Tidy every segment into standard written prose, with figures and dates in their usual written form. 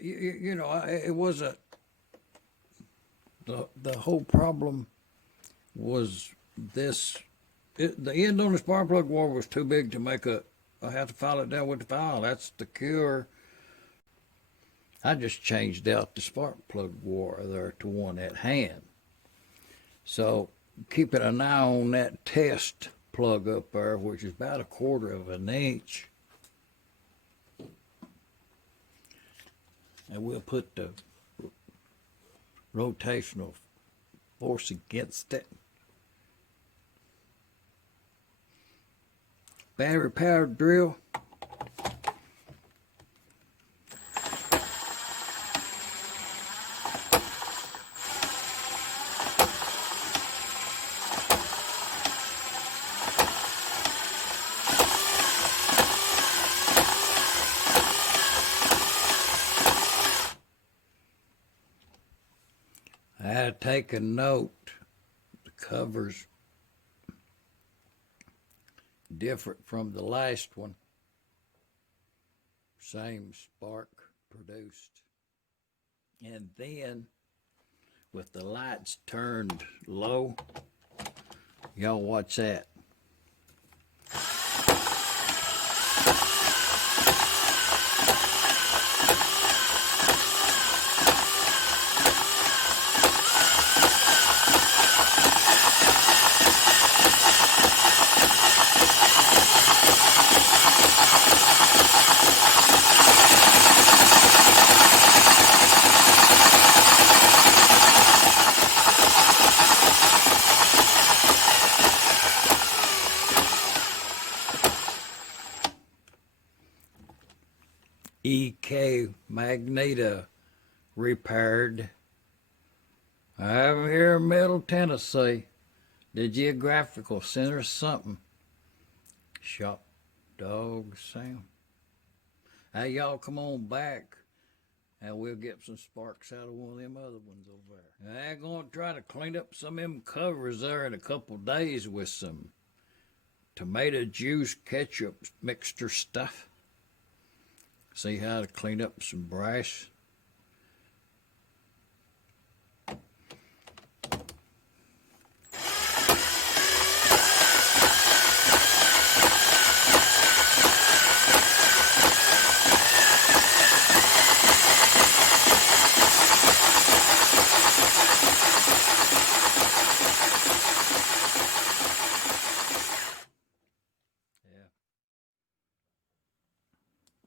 you know, it wasn't, the whole problem was this, the end on the spark plug wire was too big to make I had to file it down with the file. That's the cure. I just changed out the spark plug wire there to one at hand. So keeping an eye on that test plug up there, which is about 1/4 of an inch. And we'll put the rotational force against it. Battery powered drill. I had to take a note. The cover's different from the last one. Same spark produced. And then, with the lights turned low, y'all watch that. EK Magneto repaired. I have here in Middle Tennessee, the Geographical Center, something. Shop dog Sam. Hey, y'all come on back and we'll get some sparks out of one of them other ones over there. I'm going to try to clean up some of them covers there in a couple days with some tomato juice ketchup mixture stuff. See how to clean up some brass.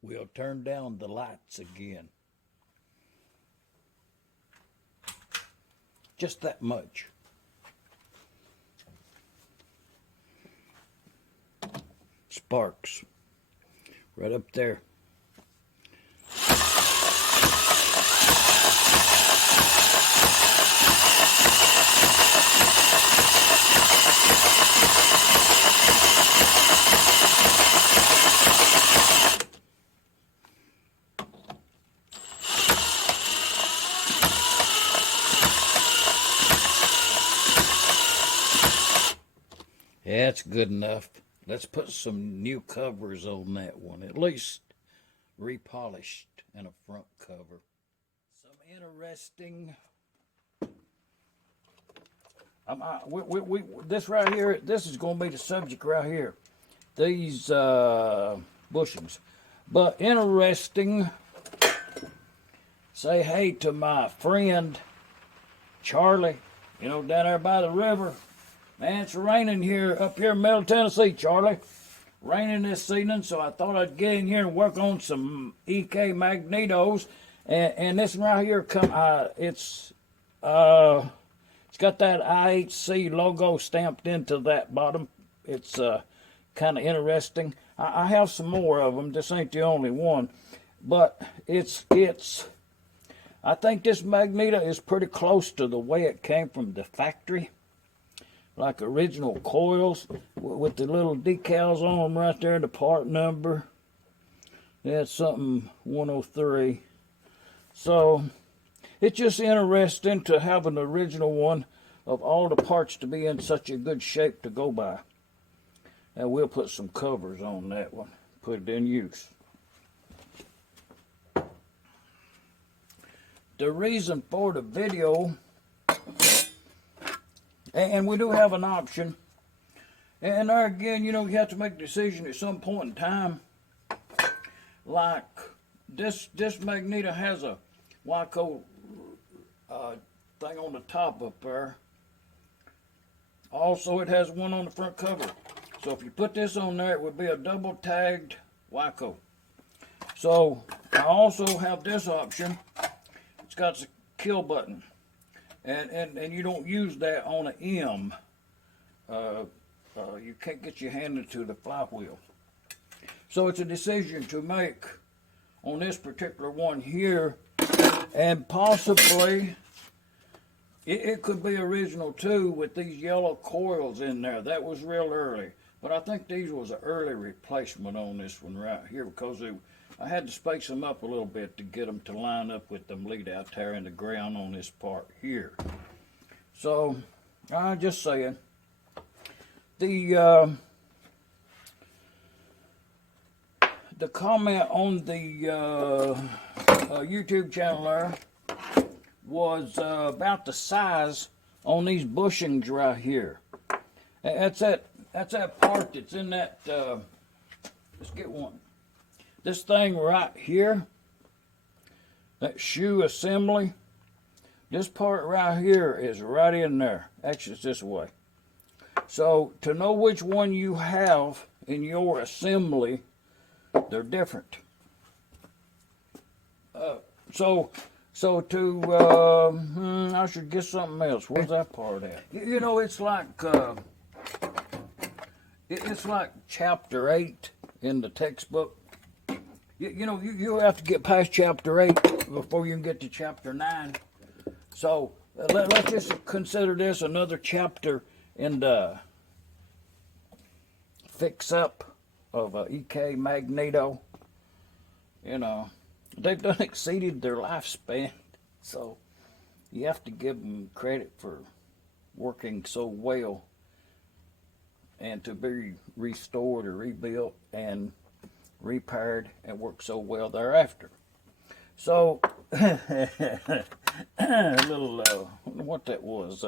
We'll turn down the lights again. Just that much. Sparks. Right up there. Yeah, that's good enough. Let's put some new covers on that one. At least repolished and a front cover. Some interesting. This right here, this is going to be the subject right here. These bushings. But interesting. Say hey to my friend Charlie, you know, down there by the river. Man, it's raining here, up here in Middle Tennessee, Charlie. Raining this evening, so I thought I'd get in here and work on some EK magnetos. And this one right here, it's got that IHC logo stamped into that bottom. It's kind of interesting. I have some more of them. This ain't the only one, but I think this magneto is pretty close to the way it came from the factory. Like original coils with the little decals on them right there, the part number. That's something 103. So it's just interesting to have an original one of all the parts to be in such a good shape to go by. And we'll put some covers on that one, put it in use. the reason for the video, and we do have an option, and there again, you know, you have to make a decision at some point in time. Like this magneto has a WICO thing on the top up there. Also, it has one on the front cover. So if you put this on there, it would be a double tagged WICO. So I also have this option. It's got a kill button, and you don't use that on an M. You can't get your hand into the flywheel. So it's a decision to make on this particular one here, and possibly it could be original too with these yellow coils in there. That was real early, but I think these was an early replacement on this one right here, because I had to space them up a little bit to get them to line up with them lead out there in the ground on this part here. So I'm just saying, the comment on the YouTube channel there was about the size on these bushings right here. That's that part that's in that. Let's get one. This thing right here, that shoe assembly. This part right here is right in there. Actually, it's this way. So to know which one you have in your assembly, they're different. So to I should get something else. Where's that part at? You know, it's like chapter 8 in the textbook. You know, you have to get past chapter 8 before you can get to chapter 9. So let's just consider this another chapter in the fix up of EK Magneto. You know, they've done exceeded their lifespan, so you have to give them credit for working so well and to be restored or rebuilt and repaired and work so well thereafter. So a little what that was,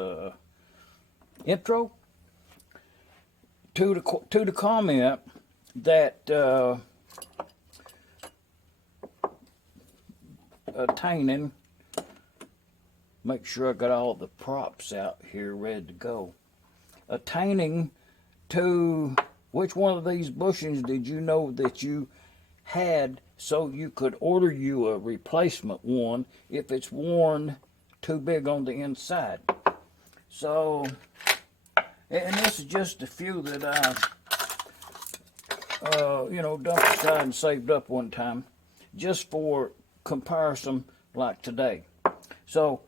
intro to the comment that attaining, make sure I got all the props out here ready to go. Attaining to which one of these bushings did you know that you had, so you could order you a replacement one if it's worn too big on the inside. So, and this is just a few that I you know, dumped aside and saved up one time just for comparison like today. So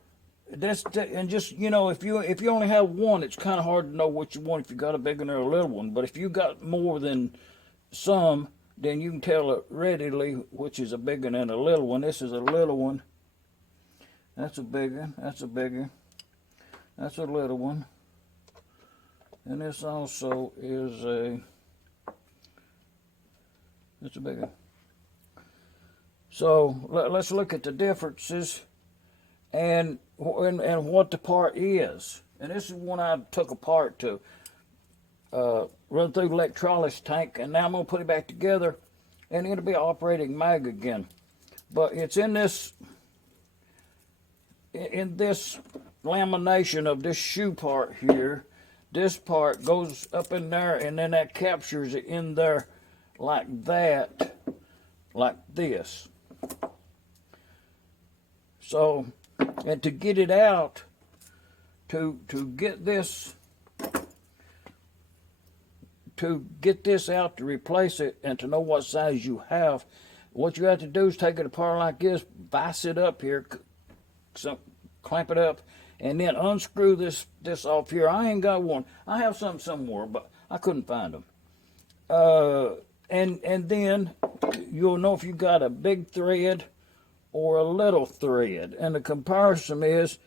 this, and just, you know, if you only have one, it's kind of hard to know what you want if you got a big one or a little one. But if you got more than some, then you can tell it readily which is a big one and a little one. This is a little one. That's a big one. That's a big one. That's a little one. And this also is it's a big one. So let's look at the differences and what the part is. And this is one I took apart to run through the electrolysis tank, and now I'm going to put it back together, and it'll be an operating mag again. But it's in this lamination of this shoe part here. This part goes up in there, and then that captures it in there like that, like this. So, and to get it out, to get this out to replace it and to know what size you have, what you have to do is take it apart like this, vise it up here, clamp it up, and then unscrew this off here. I ain't got one. I have some somewhere, but I couldn't find them. And then you'll know if you got a big thread or a little thread. And the comparison is,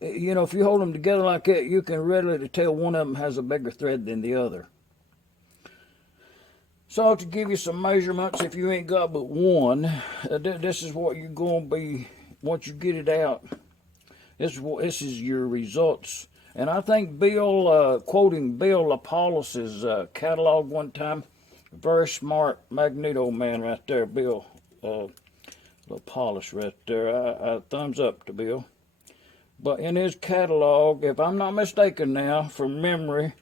you know, if you hold them together like that, you can readily tell one of them has a bigger thread than the other. So to give you some measurements, if you ain't got but one, this is what you're going to be once you get it out, this is your results. And I think Bill, quoting Bill Lapalus' catalog one time, very smart magneto man right there, Bill Lapalus right there. Thumbs up to Bill. But in his catalog, if I'm not mistaken now, from memory,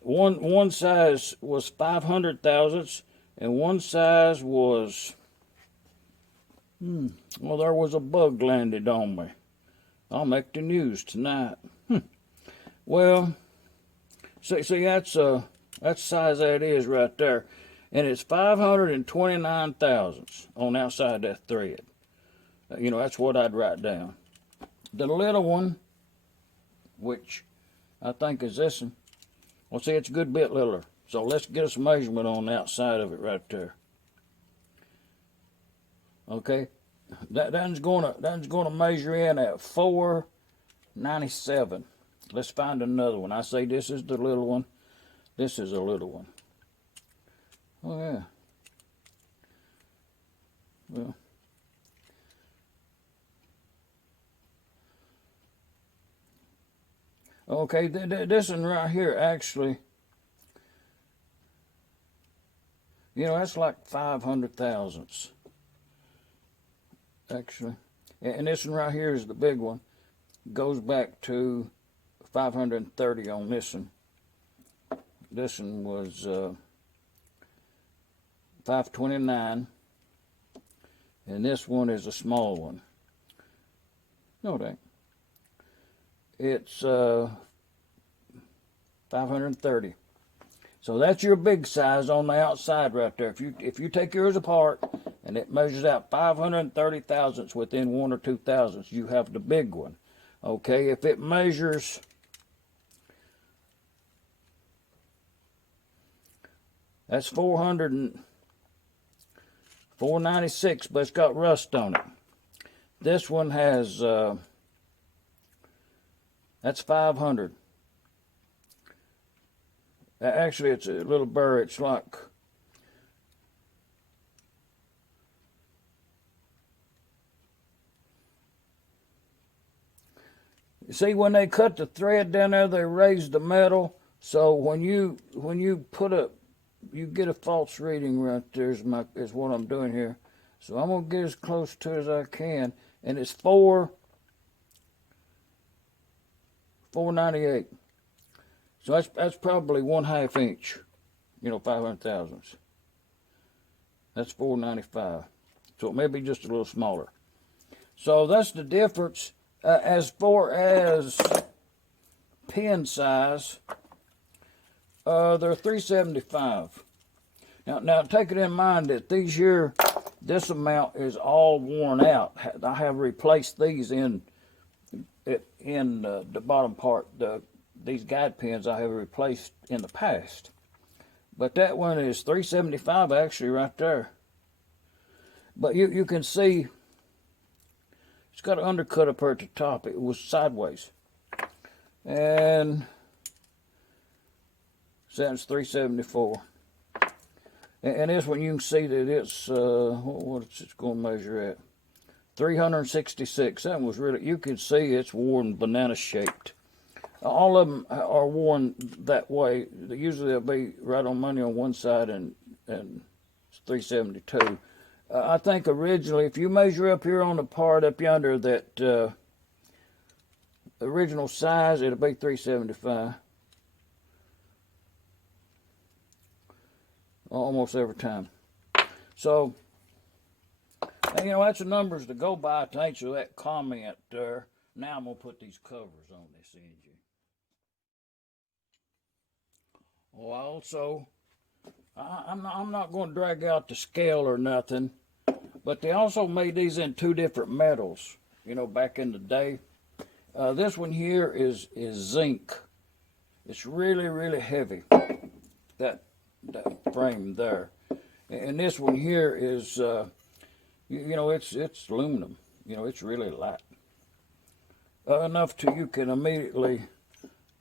one size was 500 thousandths, and one size was, well, there was a bug landed on me. I'll make the news tonight. Well, see that's size that is right there, and it's 529 thousandths on the outside of that thread. You know, that's what I'd write down. The little one, which I think is this one, well, see, it's a good bit littler. So let's get us a measurement on the outside of it right there. Okay, that's gonna measure in at 497. Let's find another one. I say this is the little one. This is a little one. Oh yeah. Well. Okay, this one right here actually, you know, that's like 500 thousandths. Actually. And this one right here is the big one. Goes back to 530 on this one. This one was 529. And this one is a small one. No, it ain't. It's 530. So that's your big size on the outside right there. If you take yours apart and it measures out 530 thousandths within 1 or 2 thousandths, you have the big one. Okay, if it measures that's 496, but it's got rust on it. This one has that's 500. Actually, it's a little burr. It's like, you see, when they cut the thread down there, they raised the metal. So when you put you get a false reading right there is what I'm doing here. So I'm gonna get as close to it as I can, and it's 498. So that's probably 1/2 inch, you know, 500 thousandths. That's 495. So it may be just a little smaller. So that's the difference. As far as pin size, they're 375. Now take it in mind that these here, this amount is all worn out. I have replaced these in the bottom part. These guide pins I have replaced in the past. But that one is 375 actually right there. But you can see it's got an undercut up here at the top. It was sideways. And that's 374. And this one you can see that it's what's it going to measure at? 366. That was really, you can see it's worn banana shaped. All of them are worn that way. Usually they'll be right on money on one side and it's 372. I think originally, if you measure up here on the part up yonder that original size, it'll be 375. Almost every time. So, you know, that's the numbers to go by. Thanks for that comment there. Now I'm going to put these covers on this engine. Oh, also, I'm not going to drag out the scale or nothing, but they also made these in 2 different metals, you know, back in the day. This one here is zinc. It's really, really heavy, that frame there. And this one here is, you know, it's aluminum. You know, it's really light. Enough to you can immediately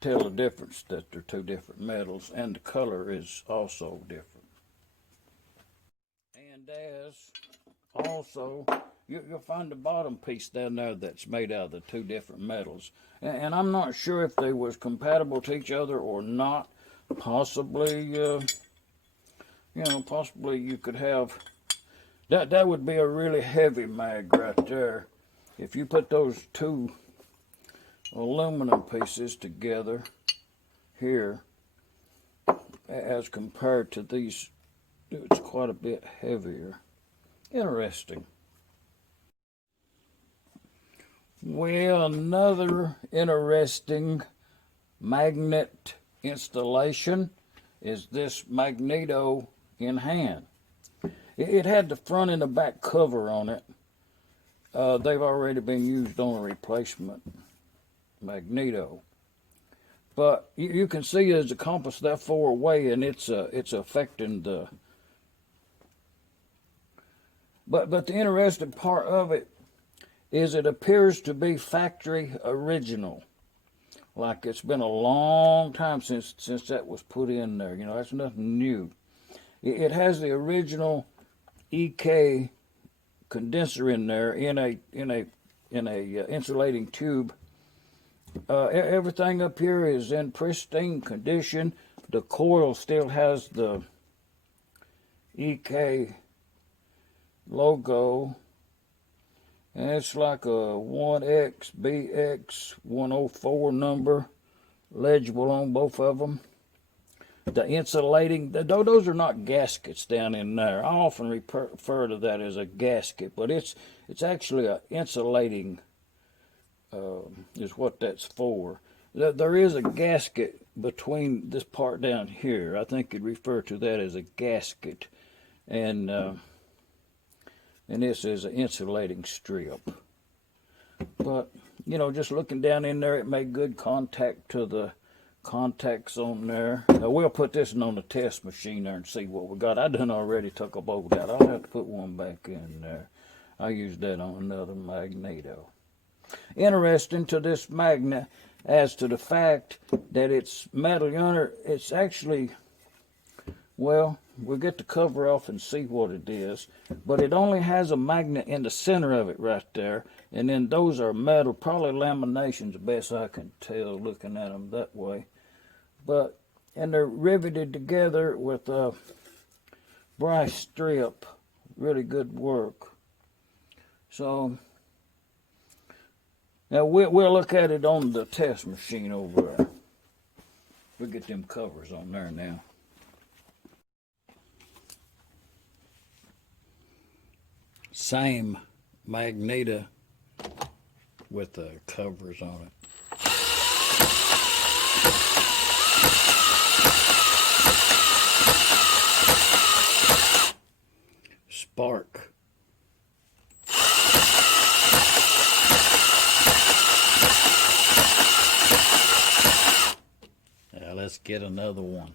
tell the difference that they're 2 different metals, and the color is also different. And as also, you'll find the bottom piece down there that's made out of the two different metals. And I'm not sure if they was compatible to each other or not. Possibly, possibly you could have, that would be a really heavy mag right there. If you put those two aluminum pieces together here, as compared to these, it's quite a bit heavier. Interesting. Well, another interesting magnet installation is this magneto in hand. It had the front and the back cover on it. They've already been used on a replacement magneto. But you can see as the compass that far away, and it's affecting the. But the interesting part of it is it appears to be factory original. Like it's been a long time since that was put in there. That's nothing new. It has the original EK condenser in there in a insulating tube. Everything up here is in pristine condition. The coil still has the EK logo, and it's like a 1XBX104 number, legible on both of them. The insulating, those are not gaskets down in there. I often refer to that as a gasket, but it's actually an insulating is what that's for. There is a gasket between this part down here. I think you'd refer to that as a gasket, and this is an insulating strip. But just looking down in there, it made good contact to the contacts on there. We'll put this one on the test machine there and see what we got. I done already took a bolt out. I'll have to put one back in there. I used that on another magneto. Interesting to this magnet as to the fact that it's metal yonder. It's actually, well, we'll get the cover off and see what it is, but it only has a magnet in the center of it right there, and then those are metal, probably laminations, the best I can tell looking at them that way. And they're riveted together with a brass strip. Really good work. So now we'll look at it on the test machine over there. We'll get them covers on there now. Same magneto with the covers on it. Spark. Now let's get another one.